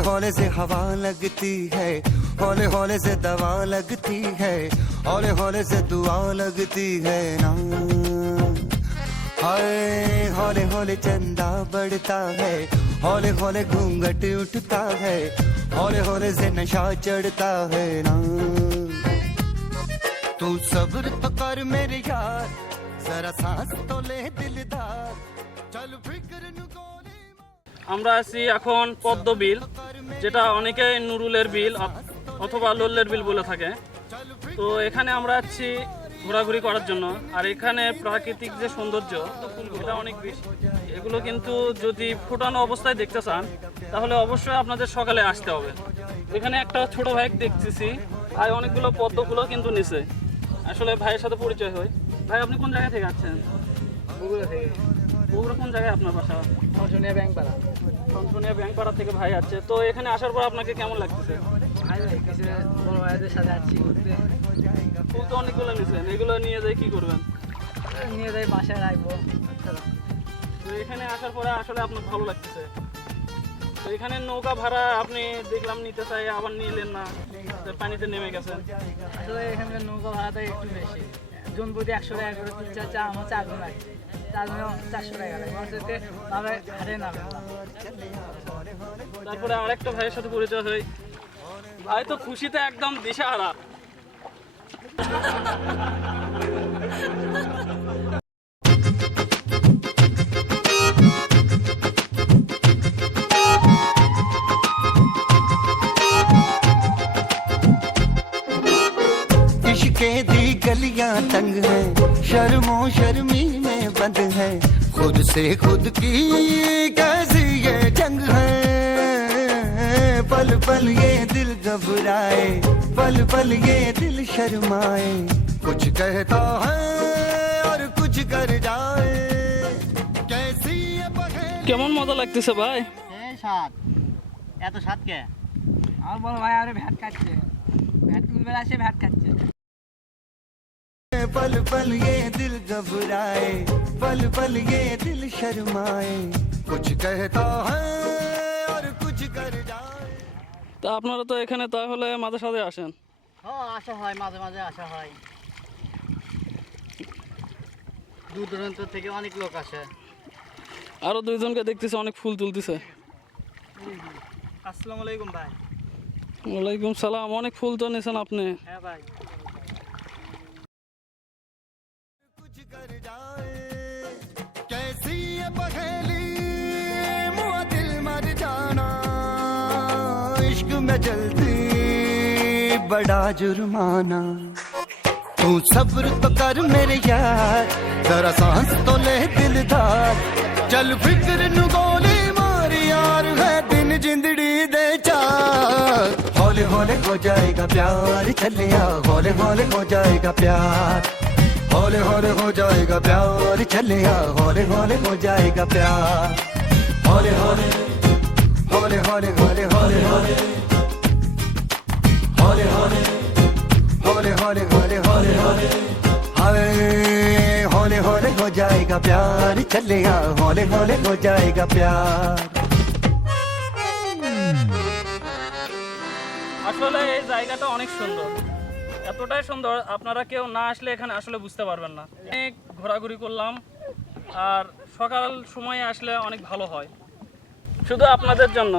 हौले से हवा लगती है, हौले हौले से दवा लगती है, हौले हौले से दुआ लगती है ना। हाय हौले हौले चंदा बढ़ता है, हौले हौले घूंघट उठता है, हौले हौले से नशा चढ़ता है ना। तू सब्र तो कर मेरे यार, जरा सांस तो ले दिलदार, चल फिक्र नु गोली। আমরা আছি এখন পদ্ম বিল, যেটা অনেকে নুরুলের বিল অথবা লোল্লের বিল বলে থাকে। তো এখানে আমরা আছি ঘোরাঘুরি করার জন্য। আর এখানে প্রাকৃতিক যে সৌন্দর্য এটা অনেক বেশি। এগুলো কিন্তু যদি ফুটানো অবস্থায় দেখতে চান তাহলে অবশ্যই আপনাদের সকালে আসতে হবে। এখানে একটা ছোট ভাই দেখতেছি, ভাই অনেকগুলো পদ্মগুলো কিন্তু নিচে। আসলে ভাইয়ের সাথে পরিচয় হয়। ভাই আপনি কোন জায়গা থেকে আসছেন? বগুড়া থেকে। বগুড়া কোন জায়গায় আপনার বাসা? সংসনীয় ব্যাংকপাড়া। সংসনীয় ব্যাংকপাড়া থেকে ভাই আসছে। তো এখানে আসার পর আপনাকে কেমন লাগতেছে? ভাই কিছু বড় ভাইদের সাথে আসছি ঘুরতে। ফুল তো অনেকগুলো নিয়েছেন, এগুলো নিয়ে যাই কি করবেন? নিয়ে যাই বাসায় রাখবো। তো এখানে আসার পরে আসলে আপনার ভালো লাগতেছে। তো এখানে নৌকা ভাড়া আপনি দেখলাম নিতে চাই, আবার নিলেন না, পানিতে নেমে গেছেন। আসলে এখানকার নৌকা ভাড়াটা একটু বেশি, জন প্রতি 100 টাকা করে তিন চার আমার 4 জন লাগে, 4 জনে 400 টাকা লাগে। মানুষকে ভাবে হারে নামে। তারপরে আরেকটা ভাইয়ের সাথে পরিচয় হয়। ভাই তো খুশিতে একদম দিশাহারা। इश्के दी गलियां तंग है, शर्मो शर्मी में बंद है, खुद से खुद की कैसी ये जंग है। पल पल ये दिल घबराए, पल पल ये दिल शर्माए, कुछ कहता है और कुछ कर जाए, कैसी ये पहेली। কেমন মজা লাগতেছে ভাই? এই সাত এত সাত কে? আমার বড় ভাই আরে ভ্যাট কাটছে, ভ্যাট তুলবে আসে ভ্যাট খাচ্ছে। पल पल ये दिल घबराए, पल पल ये दिल शर्माए, कुछ कहता है और कुछ कर जाए। তা আপনারা তো এখানে তাহলে মাঝে সাঝে আসেন? হ্যাঁ আসা হয়, মাঝে মাঝে আসা হয়। দূর দূরান্ত থেকে অনেক লোক আসে। আরো দুইজনকে দেখতেছে অনেক ফুল তুলতেছে। আসসালামু আলাইকুম ভাই। ওয়ালাইকুম সালাম। অনেক ফুল তো নিয়েছেন আপনি। হ্যাঁ ভাই। कुछ कर जाए, कैसी ये पहेली, मुआ दिल मर जाना, इश्क में जल्दी बड़ा जुर्माना। तू सब्र तो कर मेरे यार, जरा सांस तो ले दिलदार, चल फिक्र नु गोली मार यार, है दिन जिंदड़ी दे चार। हौले हौले हो जाएगा प्यार, चलिया हौले हौले हो जाएगा प्यार, हौले हौले हो जाएगा प्यार, चलिया हौले हौले हो जाएगा प्यार, हौले हौले हौले हौले हौले हौले हौले हौले हौले हौले हौले हौले हौले हौले हौले हौले हो जाएगा प्यार, चलिया हौले हौले हो जाएगा प्यार। আসলে এই জায়গাটা অনেক সুন্দর, এতটাই সুন্দর আপনারা কেউ না আসলে এখানে আসলে বুঝতে পারবেন না। অনেক ঘোরাঘুরি করলাম, আর সকাল সময়ে আসলে অনেক ভালো হয় শুধু আপনাদের জন্য।